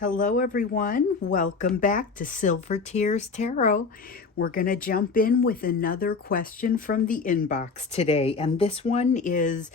Hello, everyone. Welcome back to Silver Tears Tarot. We're going to jump in with another question from the inbox today, and this one is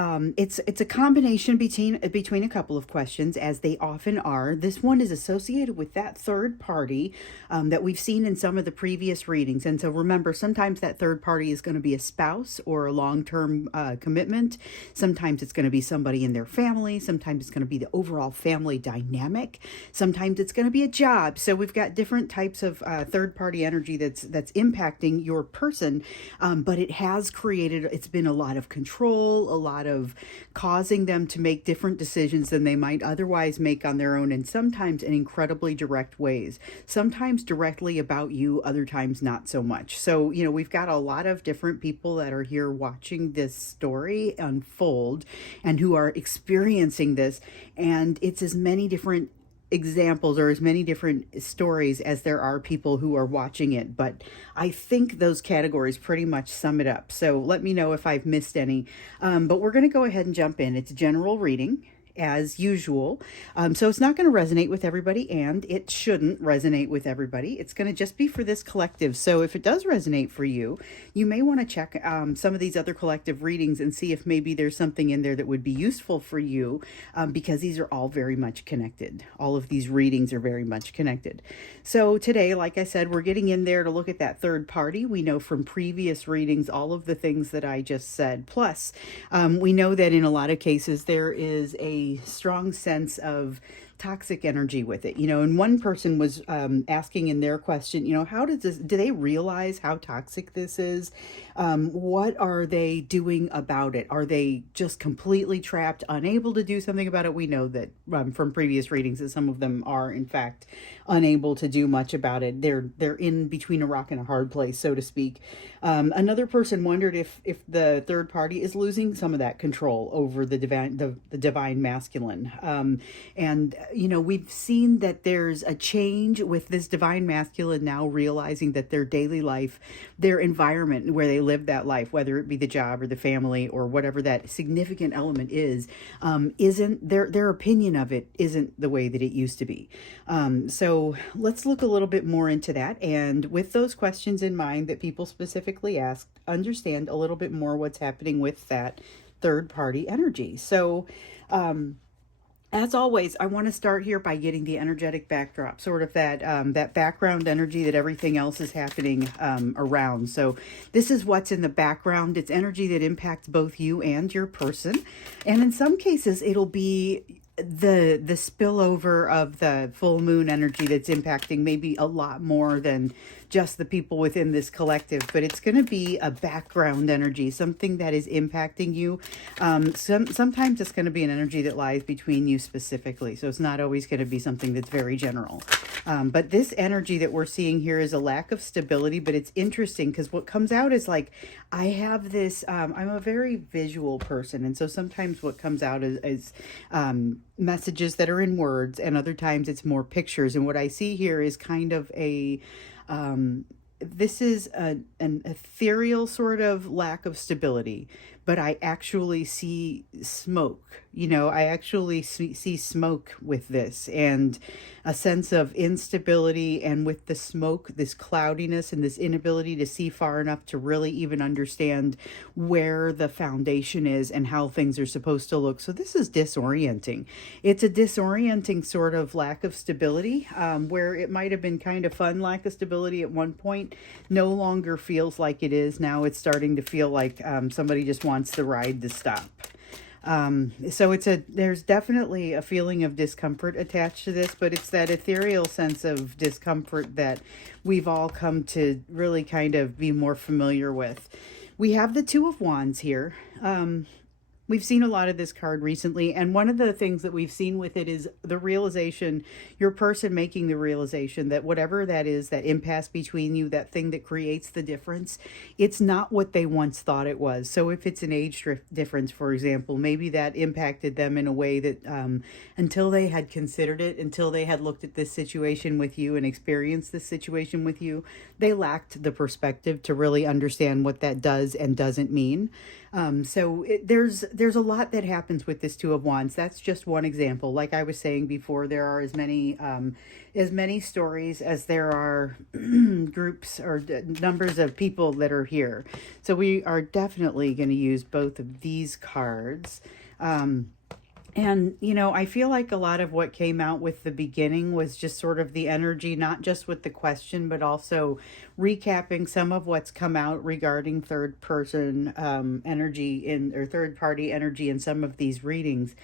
it's a combination between a couple of questions, as they often are. This one is associated with that third party that we've seen in some of the previous readings. And so remember, sometimes that third party is going to be a spouse or a long-term commitment. Sometimes it's going to be somebody in their family. Sometimes it's going to be the overall family dynamic. Sometimes it's going to be a job. So we've got different types of third party energy that's impacting your person, but it's been a lot of control, a lot of causing them to make different decisions than they might otherwise make on their own, and sometimes in incredibly direct ways. Sometimes directly about you, other times not so much. So, we've got a lot of different people that are here watching this story unfold and who are experiencing this, and it's as many different examples or as many different stories as there are people who are watching it, but I think those categories pretty much sum it up. So let me know if I've missed any, but we're going to go ahead and jump in. It's a general reading as usual. So it's not going to resonate with everybody, and it shouldn't resonate with everybody. It's going to just be for this collective. So if it does resonate for you, you may want to check some of these other collective readings and see if maybe there's something in there that would be useful for you, because these are all very much connected. All of these readings are very much connected. So today, like I said, we're getting in there to look at that third party. We know from previous readings all of the things that I just said. Plus, we know that in a lot of cases there is a strong sense of toxic energy with it, and one person was asking in their question, how do they realize how toxic this is? What are they doing about it? Are they just completely trapped, unable to do something about it? We know that from previous readings that some of them are in fact unable to do much about it. They're in between a rock and a hard place, so to speak. Another person wondered if the third party is losing some of that control over the divine masculine, and we've seen that there's a change with this divine masculine now realizing that their daily life, their environment where they live that life, whether it be the job or the family or whatever that significant element isn't their opinion of it isn't the way that it used to be. So let's look a little bit more into that, and with those questions in mind that people specifically asked, understand a little bit more what's happening with that third party energy. So as always, I want to start here by getting the energetic backdrop, sort of that background energy that everything else is happening around. So this is what's in the background. It's energy that impacts both you and your person. And in some cases, it'll be the spillover of the full moon energy that's impacting maybe a lot more than just the people within this collective, but it's going to be a background energy, something that is impacting you. Sometimes it's going to be an energy that lies between you specifically, so it's not always going to be something that's very general. But this energy that we're seeing here is a lack of stability, but it's interesting because what comes out is like, I have this, I'm a very visual person, and so sometimes what comes out is messages that are in words, and other times it's more pictures. And what I see here is kind of this is an ethereal sort of lack of stability, but I actually see smoke. I actually see smoke with this, and a sense of instability, and with the smoke, this cloudiness and this inability to see far enough to really even understand where the foundation is and how things are supposed to look. So this is disorienting. It's a disorienting sort of lack of stability, where it might have been kind of fun lack of stability at one point, no longer feels like it is. Now it's starting to feel like somebody just wants the ride to stop. So there's definitely a feeling of discomfort attached to this, but it's that ethereal sense of discomfort that we've all come to really kind of be more familiar with. We have the Two of Wands here. We've seen a lot of this card recently, and one of the things that we've seen with it is the realization, your person making the realization that whatever that is, that impasse between you, that thing that creates the difference, it's not what they once thought it was. So if it's an age difference, for example, maybe that impacted them in a way that until they had considered it, until they had looked at this situation with you and experienced this situation with you, they lacked the perspective to really understand what that does and doesn't mean. So there's there's a lot that happens with this Two of Wands. That's just one example. Like I was saying before, there are as many stories as there are groups or numbers of people that are here. So we are definitely going to use both of these cards. And, you know, I feel like a lot of what came out with the beginning was just sort of the energy, not just with the question, but also recapping some of what's come out regarding third person energy or third party energy in some of these readings.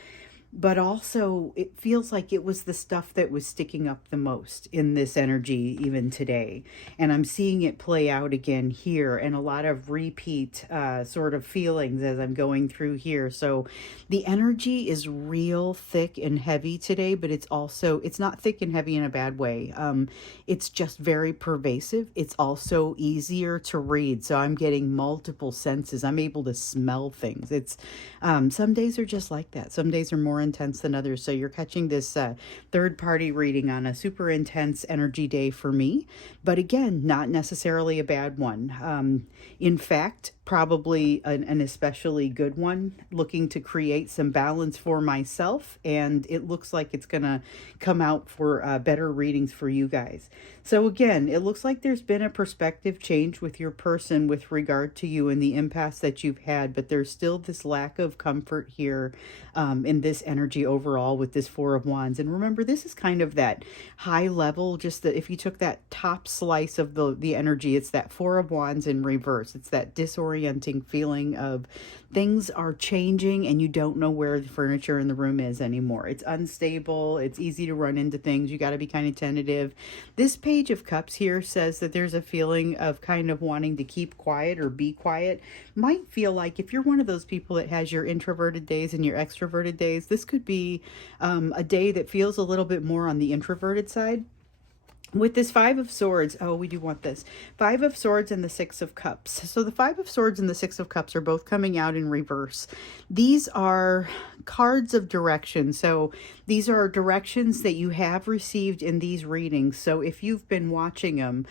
But also, it feels like it was the stuff that was sticking up the most in this energy, even today. And I'm seeing it play out again here, and a lot of repeat sort of feelings as I'm going through here. So the energy is real thick and heavy today, but it's not thick and heavy in a bad way. It's just very pervasive. It's also easier to read. So I'm getting multiple senses. I'm able to smell things. Some days are just like that. Some days are more intense than others. So you're catching this third party reading on a super intense energy day for me. But again, not necessarily a bad one. In fact, probably an especially good one, looking to create some balance for myself. And it looks like it's going to come out for better readings for you guys. So again, it looks like there's been a perspective change with your person with regard to you and the impasse that you've had, but there's still this lack of comfort here in this energy overall with this Four of Wands. And remember, this is kind of that high level, just that if you took that top slice of the energy, it's that Four of Wands in reverse. It's that disorienting feeling of things are changing and you don't know where the furniture in the room is anymore. It's unstable. It's easy to run into things. You got to be kind of tentative. This Page of Cups here says that there's a feeling of kind of wanting to keep quiet or be quiet. Might feel like if you're one of those people that has your introverted days and your extroverted days, this could be a day that feels a little bit more on the introverted side. With this Five of Swords, oh, we do want this. Five of Swords and the Six of Cups. So the Five of Swords and the Six of Cups are both coming out in reverse. These are cards of direction. So these are directions that you have received in these readings. So if you've been watching them,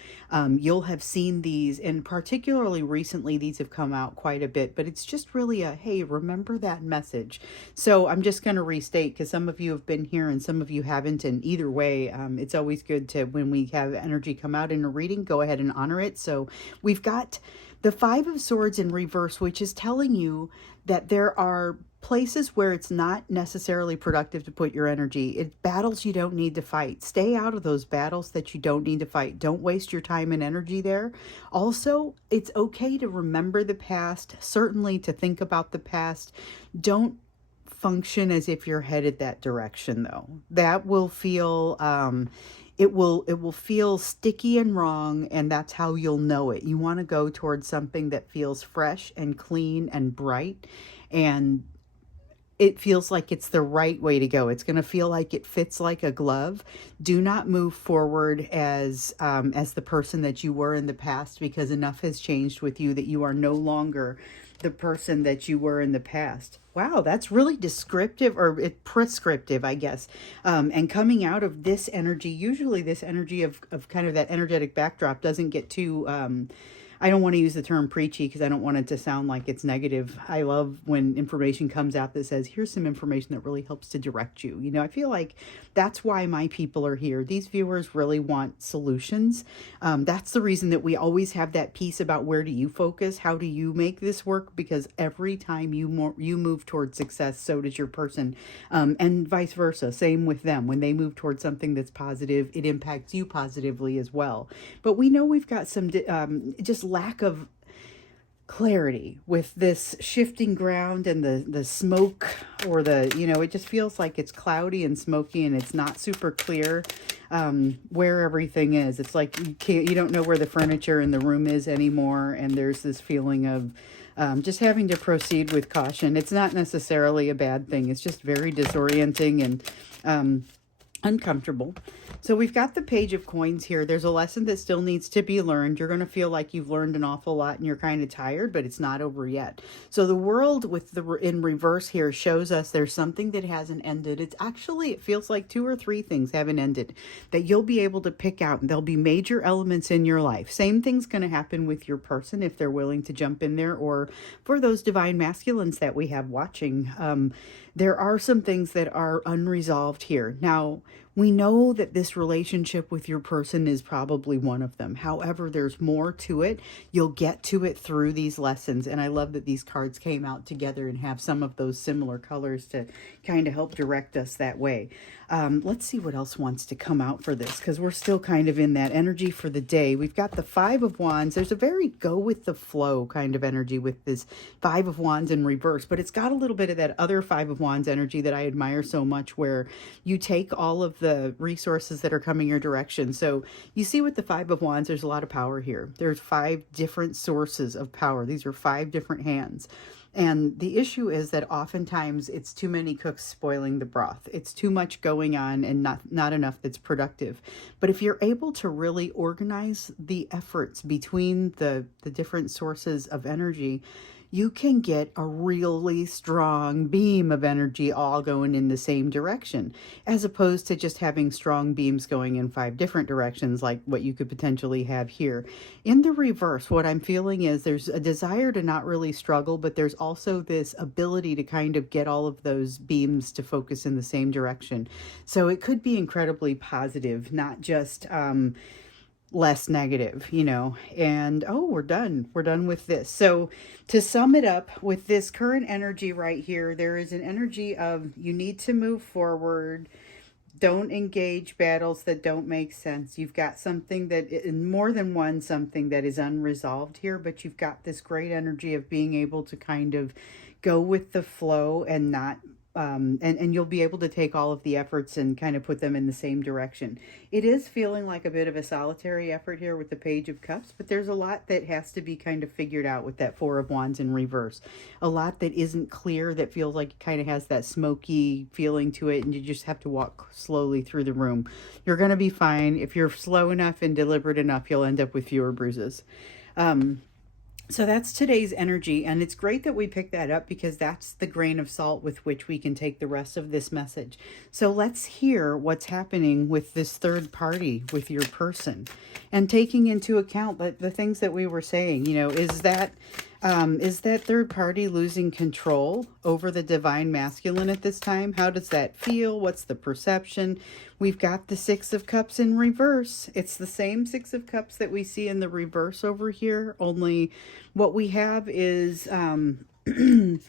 you'll have seen these. And particularly recently, these have come out quite a bit. But it's just really a, hey, remember that message. So I'm just going to restate because some of you have been here and some of you haven't. And either way, it's always good to, when we have energy come out in a reading, go ahead and honor it. So we've got the Five of Swords in reverse, which is telling you that there are places where it's not necessarily productive to put your energy. It's battles you don't need to fight. Stay out of those battles that you don't need to fight. Don't waste your time and energy there. Also, it's okay to remember the past, certainly to think about the past. Don't function as if you're headed that direction, though. That will feel it will feel sticky and wrong, and that's how you'll know it. You want to go towards something that feels fresh and clean and bright, and it feels like it's the right way to go. It's going to feel like it fits like a glove. Do not move forward as the person that you were in the past, because enough has changed with you that you are no longer the person that you were in the past. Wow, that's really descriptive, or prescriptive, I guess. And coming out of this energy, usually this energy of kind of that energetic backdrop doesn't get too, I don't want to use the term preachy because I don't want it to sound like it's negative. I love when information comes out that says, here's some information that really helps to direct you. You know, I feel like that's why my people are here. These viewers really want solutions. That's the reason that we always have that piece about where do you focus? How do you make this work? Because every time you move towards success, so does your person. And vice versa. Same with them. When they move towards something that's positive, it impacts you positively as well. But we know we've got some just lack of clarity with this shifting ground and the smoke, or it just feels like it's cloudy and smoky and it's not super clear where everything is. It's like you don't know where the furniture in the room is anymore, and there's this feeling of just having to proceed with caution. It's not necessarily a bad thing. It's just very disorienting, and uncomfortable. So we've got the page of coins here. There's a lesson that still needs to be learned. You're going to feel like you've learned an awful lot and you're kind of tired, but it's not over yet. So the world with the in reverse here shows us there's something that hasn't ended. It's actually, it feels like 2 or 3 things haven't ended that you'll be able to pick out, and there'll be major elements in your life. Same thing's going to happen with your person if they're willing to jump in there, or for those divine masculines that we have watching. There are some things that are unresolved here. Now, we know that this relationship with your person is probably one of them. However, there's more to it. You'll get to it through these lessons. And I love that these cards came out together and have some of those similar colors to kind of help direct us that way. Let's see what else wants to come out for this, because we're still kind of in that energy for the day. We've got the Five of Wands. There's a very go with the flow kind of energy with this Five of Wands in reverse, but it's got a little bit of that other Five of Wands energy that I admire so much, where you take all of the resources that are coming your direction. So you see with the Five of Wands, there's a lot of power here. There's 5 different sources of power. These are 5 different hands. And the issue is that oftentimes it's too many cooks spoiling the broth. It's too much going on and not enough that's productive. But if you're able to really organize the efforts between the different sources of energy, you can get a really strong beam of energy all going in the same direction, as opposed to just having strong beams going in 5 different directions like what you could potentially have here. In the reverse, what I'm feeling is there's a desire to not really struggle, but there's also this ability to kind of get all of those beams to focus in the same direction. So it could be incredibly positive, not just less negative, you know. And oh, we're done with this. So to sum it up, with this current energy right here, there is an energy of you need to move forward. Don't engage battles that don't make sense. You've got something that, more than one something that is unresolved here, but you've got this great energy of being able to kind of go with the flow and not and you'll be able to take all of the efforts and kind of put them in the same direction. It is feeling like a bit of a solitary effort here with the Page of Cups, but there's a lot that has to be kind of figured out with that Four of Wands in reverse. A lot that isn't clear, that feels like it kind of has that smoky feeling to it, and you just have to walk slowly through the room. You're going to be fine. If you're slow enough and deliberate enough, you'll end up with fewer bruises. So that's today's energy, and it's great that we picked that up, because that's the grain of salt with which we can take the rest of this message. So let's hear what's happening with this third party, with your person, and taking into account the things that we were saying. You know, is that third party losing control over the divine masculine at this time? How does that feel? What's the perception? We've got the Six of Cups in reverse. It's the same Six of Cups that we see in the reverse over here, only what we have is, you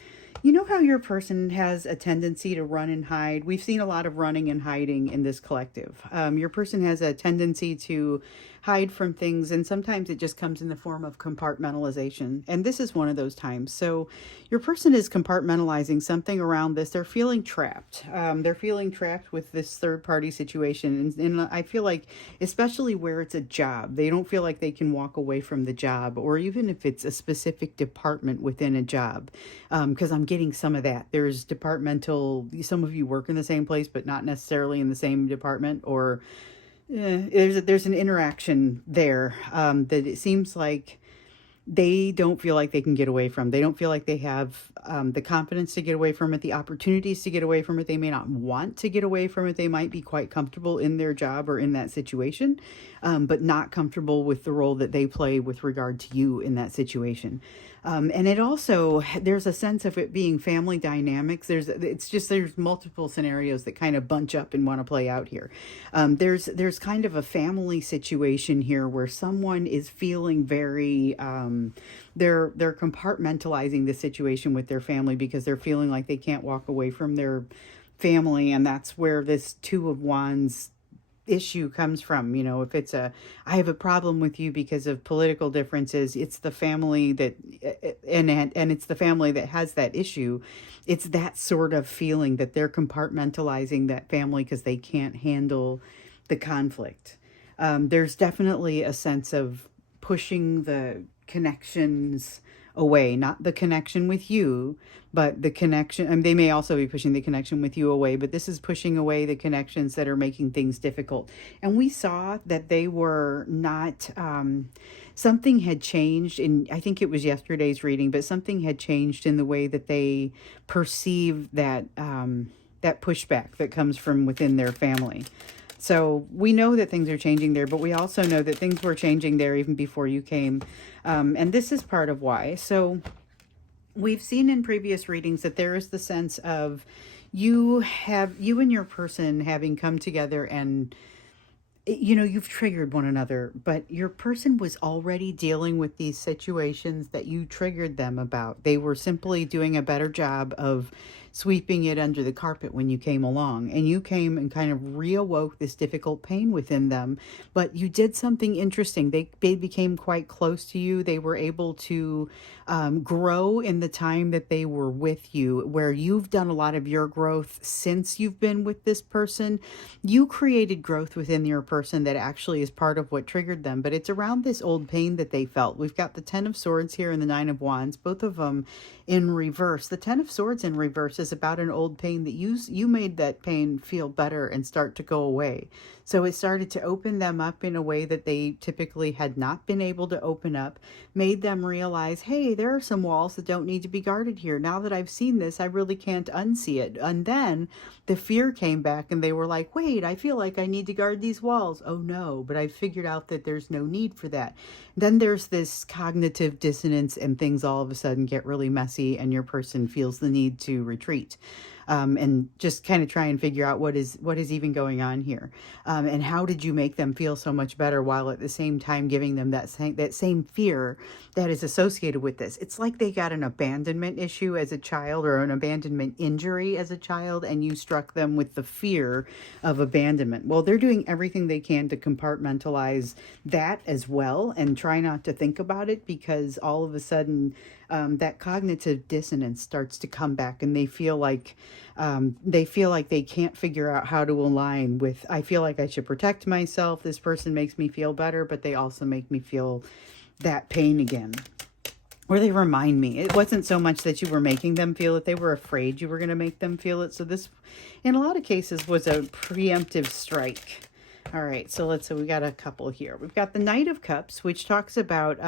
know how your person has a tendency to run and hide? We've seen a lot of running and hiding in this collective. Your person has a tendency to hide from things, and sometimes it just comes in the form of compartmentalization. And this is one of those times. So your person is compartmentalizing something around this. They're feeling trapped. They're feeling trapped with this third party situation. And I feel like, especially where it's a job, they don't feel like they can walk away from the job, or even if it's a specific department within a job. Because I'm getting some of that. There's departmental, some of you work in the same place, but not necessarily in the same department, or there's an interaction there that it seems like they don't feel like they can get away from. They don't feel like they have the confidence to get away from it, the opportunities to get away from it. They may not want to get away from it. They might be quite comfortable in their job or in that situation, but not comfortable with the role that they play with regard to you in that situation. And it also, there's a sense of it being family dynamics. There's multiple scenarios that kind of bunch up and want to play out here. There's kind of a family situation here where someone is feeling very, they're compartmentalizing the situation with their family, because they're feeling like they can't walk away from their family. And that's where this Two of Wands issue comes from. You know, if it's I have a problem with you because of political differences, it's the family that, and it's the family that has that issue. It's that sort of feeling that they're compartmentalizing that family because they can't handle the conflict. There's definitely a sense of pushing the connections away, not the connection with you, but the connection. And they may also be pushing the connection with you away, but this is pushing away the connections that are making things difficult. And we saw that they were not, something had changed. And I think it was yesterday's reading, but something had changed in the way that they perceive that, that pushback that comes from within their family. So we know that things are changing there, but we also know that things were changing there even before you came. And this is part of why. So we've seen in previous readings that there is the sense of you and your person having come together, and you've triggered one another, but your person was already dealing with these situations that you triggered them about. They were simply doing a better job of sweeping it under the carpet when you came along, and you came and kind of reawoke this difficult pain within them. But you did something interesting. They became quite close to you. They were able to grow in the time that they were with you, where you've done a lot of your growth since you've been with this person. You created growth within your person that actually is part of what triggered them, but it's around this old pain that they felt. We've got the Ten of Swords here and the Nine of Wands, both of them in reverse. The Ten of Swords in reverse is about an old pain that you made that pain feel better and start to go away. So it started to open them up in a way that they typically had not been able to open up, made them realize, hey, there are some walls that don't need to be guarded here. Now that I've seen this, I really can't unsee it. And then the fear came back and they were like, wait, I feel like I need to guard these walls. Oh no, but I figured out that there's no need for that. Then there's this cognitive dissonance and things all of a sudden get really messy and your person feels the need to retreat. And just kind of try and figure out what is even going on here, and how did you make them feel so much better while at the same time giving them that same fear that is associated with this. It's like they got an abandonment issue as a child or an abandonment injury as a child, and you struck them with the fear of abandonment. Well, they're doing everything they can to compartmentalize that as well and try not to think about it, because all of a sudden that cognitive dissonance starts to come back, and they feel like they can't figure out how to align with, I feel like I should protect myself. This person makes me feel better, but they also make me feel that pain again. Or they remind me. It wasn't so much that you were making them feel it, they were afraid you were going to make them feel it. So this, in a lot of cases, was a preemptive strike. All right, so we got a couple here. We've got the Knight of Cups, which talks about,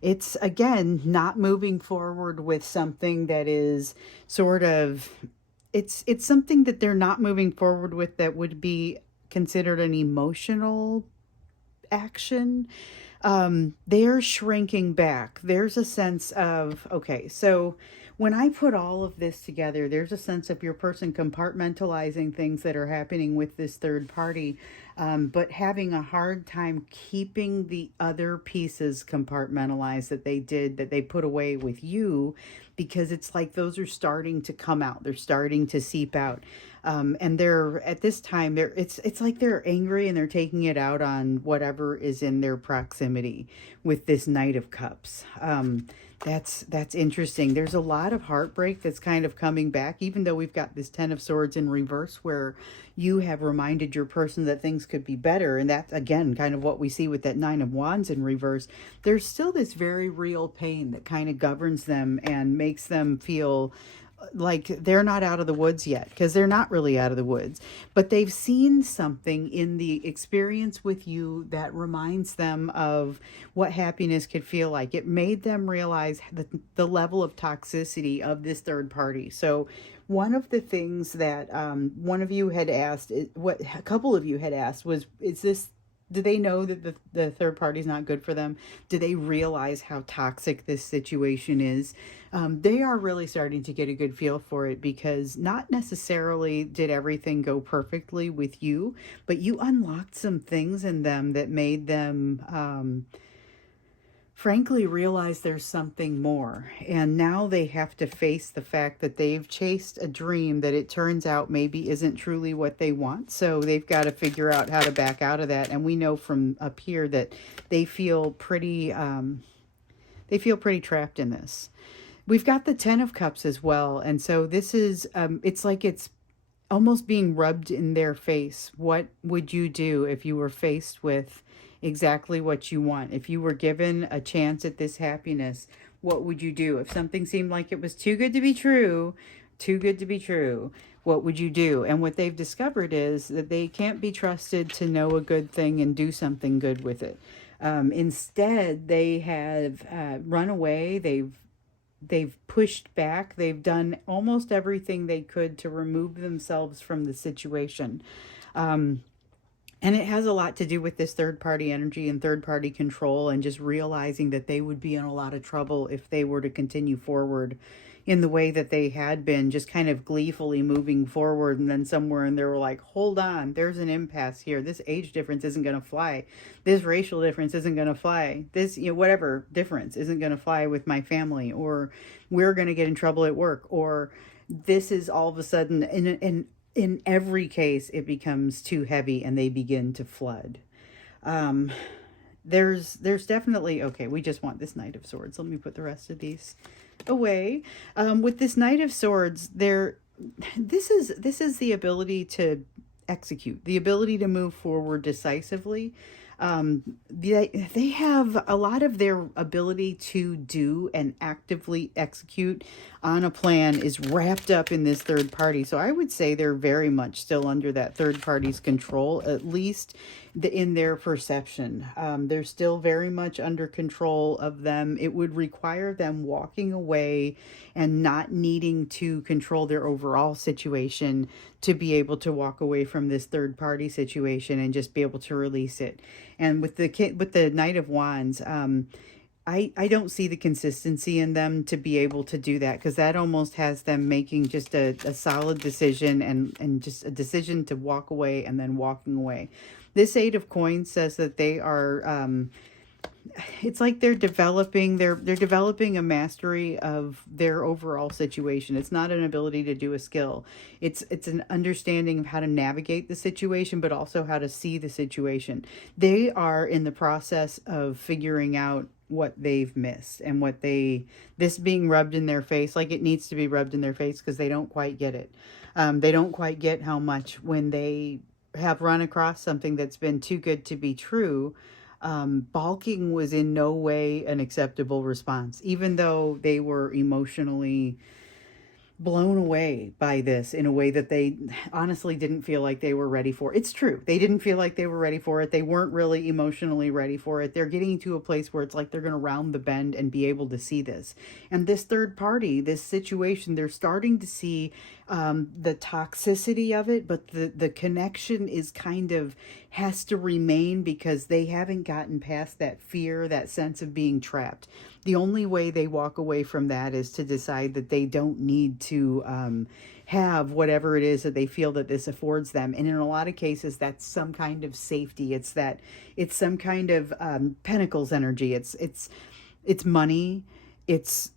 it's, again, not moving forward with something that is sort of, it's something that they're not moving forward with that would be considered an emotional action. They're shrinking back. There's a sense of, okay, so when I put all of this together, there's a sense of your person compartmentalizing things that are happening with this third party, but having a hard time keeping the other pieces compartmentalized that they put away with you, because it's like those are starting to come out. They're starting to seep out. And they're at this time, it's like they're angry and they're taking it out on whatever is in their proximity with this Knight of Cups. That's interesting. There's a lot of heartbreak that's kind of coming back, even though we've got this Ten of Swords in reverse, where you have reminded your person that things could be better. And that's, again, kind of what we see with that Nine of Wands in reverse. There's still this very real pain that kind of governs them and makes them feel like they're not out of the woods yet, because they're not really out of the woods, but they've seen something in the experience with you that reminds them of what happiness could feel like. It made them realize the level of toxicity of this third party. So one of the things that one of you had asked, what a couple of you had asked was, do they know that the third party is not good for them? Do they realize how toxic this situation is? They are really starting to get a good feel for it, because not necessarily did everything go perfectly with you, but you unlocked some things in them that made them frankly realize there's something more. And now they have to face the fact that they've chased a dream that it turns out maybe isn't truly what they want. So they've got to figure out how to back out of that. And we know from up here that they feel pretty trapped in this. We've got the Ten of Cups as well. And so this is, it's like it's almost being rubbed in their face. What would you do if you were faced with exactly what you want? If you were given a chance at this happiness, what would you do? If something seemed like it was too good to be true, too good to be true, what would you do? And what they've discovered is that they can't be trusted to know a good thing and do something good with it. Instead, they have run away. They've pushed back. They've done almost everything they could to remove themselves from the situation. And it has a lot to do with this third party energy and third party control, and just realizing that they would be in a lot of trouble if they were to continue forward in the way that they had been, just kind of gleefully moving forward. And then somewhere and they were like, hold on, there's an impasse here. This age difference isn't going to fly. This racial difference isn't going to fly. This, whatever difference isn't going to fly with my family, or we're going to get in trouble at work, or this is all of a sudden in every case, it becomes too heavy and they begin to flood. There's definitely, okay, we just want this Knight of Swords. Let me put the rest of these away. With this Knight of Swords, this is the ability to execute, the ability to move forward decisively. They have a lot of their ability to do and actively execute on a plan is wrapped up in this third party. So I would say they're very much still under that third party's control, at least in their perception. They're still very much under control of them. It would require them walking away and not needing to control their overall situation to be able to walk away from this third party situation and just be able to release it. And with the Knight of Wands, I don't see the consistency in them to be able to do that, because that almost has them making just a solid decision and just a decision to walk away and then walking away. This Eight of Coins says that they are, it's like they're developing a mastery of their overall situation. It's not an ability to do a skill. It's an understanding of how to navigate the situation, but also how to see the situation. They are in the process of figuring out what they've missed and this being rubbed in their face, like it needs to be rubbed in their face, because they don't quite get it. They don't quite get how much, when they have run across something that's been too good to be true, balking was in no way an acceptable response, even though they were emotionally blown away by this in a way that they honestly didn't feel like they were ready for. It's true. They didn't feel like they were ready for it. They weren't really emotionally ready for it. They're getting to a place where it's like they're going to round the bend and be able to see this. And this third party, this situation, they're starting to see the toxicity of it, but the connection is kind of has to remain, because they haven't gotten past that fear, that sense of being trapped. The only way they walk away from that is to decide that they don't need to have whatever it is that they feel that this affords them. And in a lot of cases, that's some kind of safety. It's some kind of Pentacles energy. It's money. It's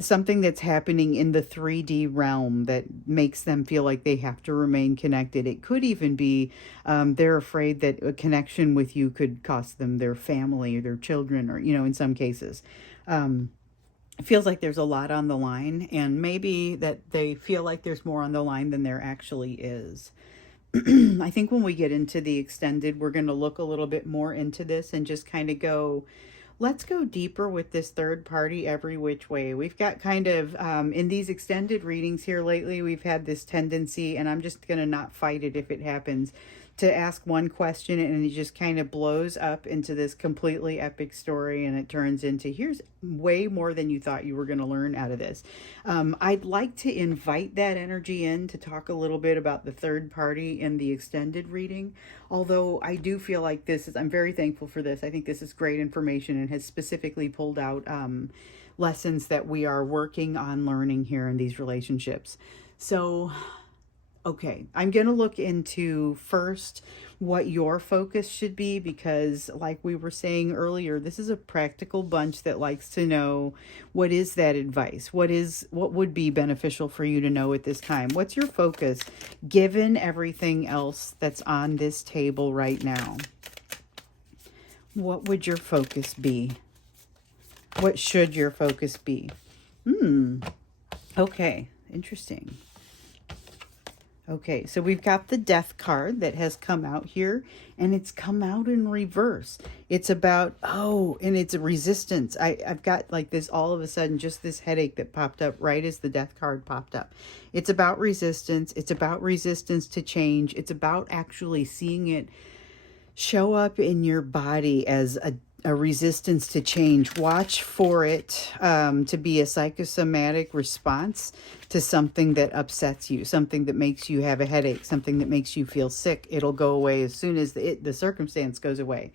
something that's happening in the 3D realm that makes them feel like they have to remain connected. It could even be they're afraid that a connection with you could cost them their family or their children, or, in some cases. It feels like there's a lot on the line, and maybe that they feel like there's more on the line than there actually is. I think when we get into the extended, we're going to look a little bit more into this and just kind of go, let's go deeper with this third party every which way. We've got kind of, in these extended readings here lately, we've had this tendency, and I'm just going to not fight it if it happens, to ask one question and it just kind of blows up into this completely epic story, and it turns into, here's way more than you thought you were going to learn out of this. I'd like to invite that energy in to talk a little bit about the third party in the extended reading, although I do feel like I'm very thankful for this. I think this is great information and has specifically pulled out lessons that we are working on learning here in these relationships. So okay, I'm going to look into first what your focus should be, because like we were saying earlier, this is a practical bunch that likes to know, what is that advice? What would be beneficial for you to know at this time? What's your focus given everything else that's on this table right now? What would your focus be? What should your focus be? Okay, interesting. Okay, so we've got the death card that has come out here, and it's come out in reverse. It's about, oh, and it's a resistance. I've got like this all of a sudden, just this headache that popped up right as the death card popped up. It's about resistance. It's about resistance to change. It's about actually seeing it show up in your body as a resistance to change. Watch for it to be a psychosomatic response to something that upsets you, something that makes you have a headache, something that makes you feel sick. It'll go away as soon as the circumstance goes away.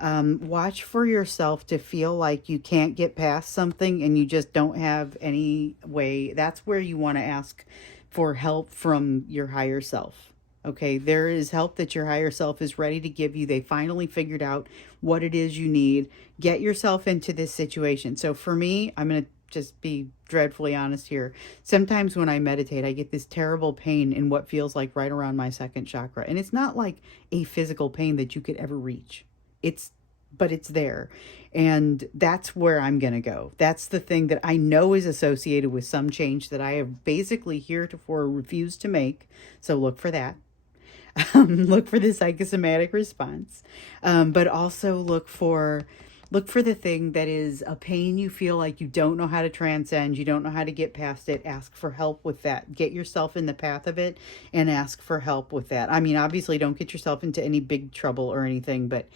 Watch for yourself to feel like you can't get past something and you just don't have any way. That's where you want to ask for help from your higher self. Okay, there is help that your higher self is ready to give you. They finally figured out what it is you need. Get yourself into this situation. So for me, I'm going to just be dreadfully honest here. Sometimes when I meditate, I get this terrible pain in what feels like right around my second chakra. And it's not like a physical pain that you could ever reach. But it's there. And that's where I'm going to go. That's the thing that I know is associated with some change that I have basically heretofore refused to make. So look for that. Look for the psychosomatic response, but also look for the thing that is a pain you feel like you don't know how to transcend, you don't know how to get past it. Ask for help with that. Get yourself in the path of it and ask for help with that. I mean, obviously don't get yourself into any big trouble or anything, but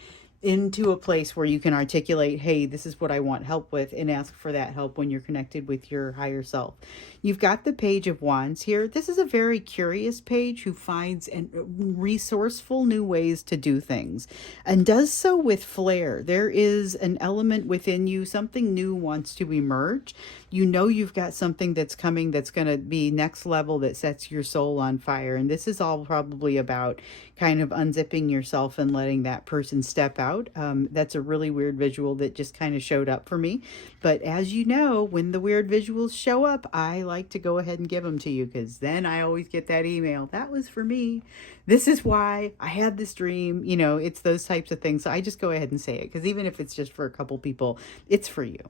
into a place where you can articulate, hey, this is what I want help with, and ask for that help when you're connected with your higher self. You've got the Page of Wands here. This is a very curious page who finds resourceful new ways to do things and does so with flair. There is an element within you, something new wants to emerge. You know you've got something that's coming that's going to be next level that sets your soul on fire. And this is all probably about kind of unzipping yourself and letting that person step out. That's a really weird visual that just kind of showed up for me. But as you know, when the weird visuals show up, I like to go ahead and give them to you because then I always get that email. That was for me. This is why I had this dream. You know, it's those types of things. So I just go ahead and say it because even if it's just for a couple people, it's for you.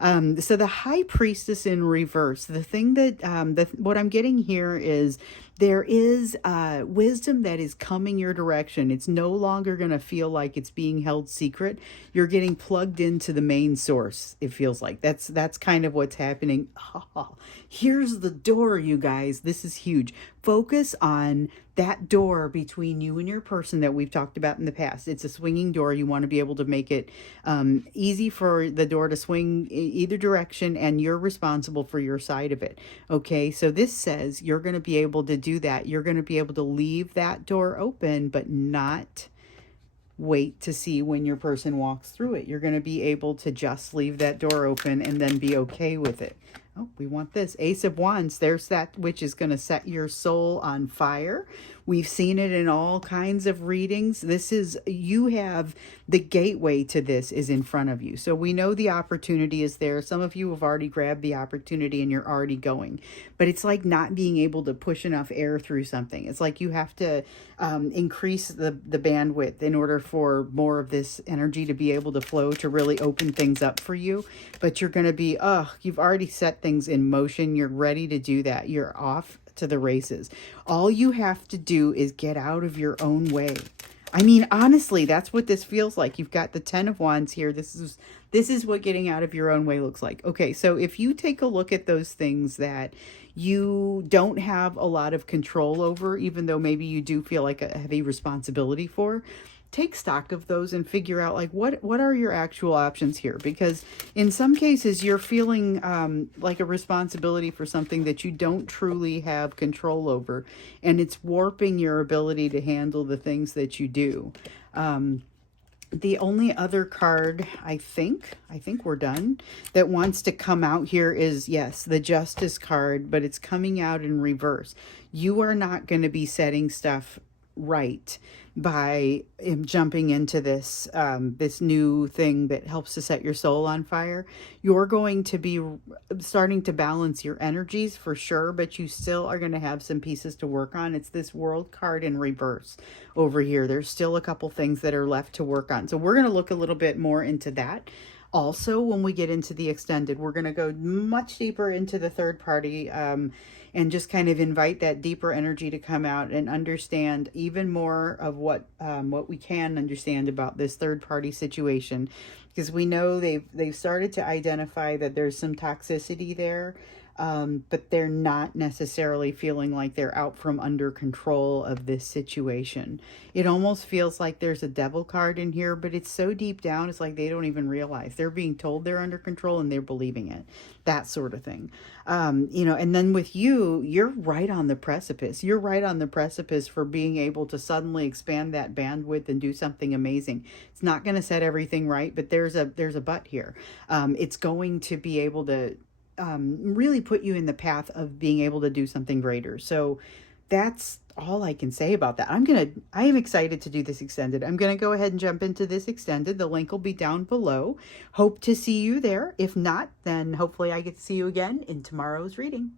So the High Priestess in reverse, the thing that what I'm getting here is there is wisdom that is coming your direction. It's no longer going to feel like it's being held secret. You're getting plugged into the main source. It feels like that's kind of what's happening. Oh, here's the door, you guys. This is huge. Focus on that door between you and your person that we've talked about in the past. It's a swinging door. You want to be able to make it easy for the door to swing either direction, and you're responsible for your side of it. Okay, so this says you're going to be able to do that. You're going to be able to leave that door open, but not wait to see when your person walks through it. You're going to be able to just leave that door open and then be okay with it. Oh, we want this. Ace of Wands. There's that which is going to set your soul on fire. We've seen it in all kinds of readings. This is, you have the gateway to this is in front of you. So we know the opportunity is there. Some of you have already grabbed the opportunity and you're already going. But it's like not being able to push enough air through something. It's like you have to increase the bandwidth in order for more of this energy to be able to flow, to really open things up for you. But you're going to be, you've already set things in motion. You're ready to do that. You're off to the races. All you have to do is get out of your own way. I mean, honestly, that's what this feels like. You've got the 10 of Wands here. This is what getting out of your own way looks like. Okay, so if you take a look at those things that you don't have a lot of control over, even though maybe you do feel like a heavy responsibility for, take stock of those and figure out like what are your actual options here, because in some cases you're feeling like a responsibility for something that you don't truly have control over, and it's warping your ability to handle the things that you do. The only other card, I think we're done, that wants to come out here is, yes, the Justice card, but it's coming out in reverse. You are not going to be setting stuff right by jumping into this this new thing that helps to set your soul on fire. You're going to be starting to balance your energies for sure, but you still are going to have some pieces to work on. It's this World card in reverse over here. There's still a couple things that are left to work on. So we're going to look a little bit more into that. Also, when we get into the extended, we're going to go much deeper into the third party and just kind of invite that deeper energy to come out and understand even more of what we can understand about this third party situation, because we know they've started to identify that there's some toxicity there, but they're not necessarily feeling like they're out from under control of this situation. It almost feels like there's a devil card in here, but it's so deep down, it's like they don't even realize. They're being told they're under control and they're believing it. That sort of thing. And then with you, you're right on the precipice. You're right on the precipice for being able to suddenly expand that bandwidth and do something amazing. It's not going to set everything right, but there's a but here. It's going to be able to really put you in the path of being able to do something greater. So that's all I can say about that. I am excited to do this extended. I'm going to go ahead and jump into this extended. The link will be down below. Hope to see you there. If not, then hopefully I get to see you again in tomorrow's reading.